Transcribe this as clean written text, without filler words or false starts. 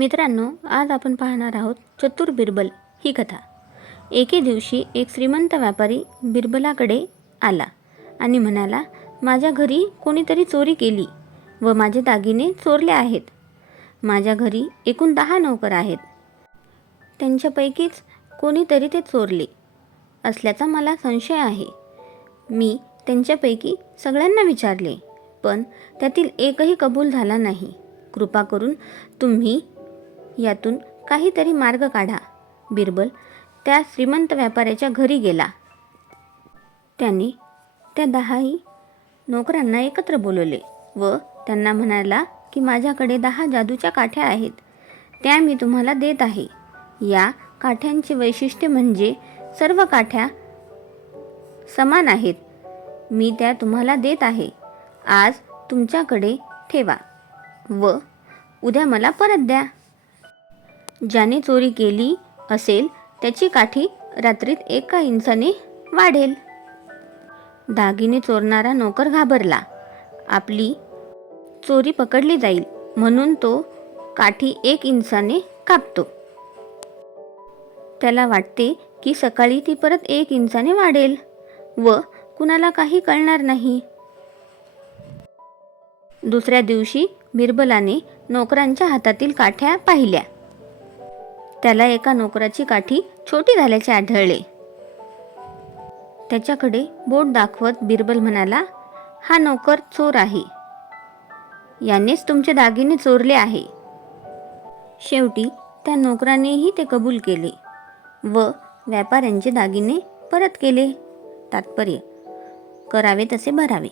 मित्रांनो, आज आपण पाहणार आहोत चतुर बिरबल ही कथा। एके दिवशी एक श्रीमंत व्यापारी बिरबलाकडे आला आणि म्हणाला, माझ्या घरी कोणीतरी चोरी केली व माझे दागिने चोरले आहेत। माझ्या घरी एकूण 10 नोकर आहेत, त्यांच्यापैकीच कोणीतरी ते चोरले असल्याचा मला संशय आहे। मी त्यांच्यापैकी सगळ्यांना विचारले, पण त्यातील एकही कबूल झाला नाही। कृपा करून तुम्ही यातून काहीतरी मार्ग काढा। बिरबल त्या श्रीमंत व्यापाऱ्याच्या घरी गेला। त्याने त्या 10 नोकरांना एकत्र बोलवले व त्यांना म्हणाला की माझ्याकडे 10 जादूच्या काठ्या आहेत, त्या मी तुम्हाला देत आहे। या काठ्यांचे वैशिष्ट्य म्हणजे सर्व काठ्या समान आहेत। मी त्या तुम्हाला देत आहे। आज तुमच्याकडे ठेवा व उद्या मला परत द्या। ज्याने चोरी केली असेल त्याची काठी रात्रीत 1 इंचाने वाढेल। दागिने चोरणारा नोकर घाबरला, आपली चोरी पकडली जाईल म्हणून तो काठी 1 इंचाने कापतो। त्याला वाटते की सकाळी ती परत 1 इंचाने वाढेल व कुणाला काही कळणार नाही। दुसऱ्या दिवशी बिरबलाने नोकरांच्या हातातील काठ्या पाहिल्या। त्याला एका नोकराची काठी छोटी झाल्याचे आढळले। त्याच्याकडे बोट दाखवत बिरबल म्हणाला, हा नोकर चोर आहे, यानेच तुमचे दागिने चोरले आहे। शेवटी त्या नोकरानेही ते कबूल केले व व्यापाऱ्यांचे दागिने परत केले। तात्पर्य: करावे तसे भरावे।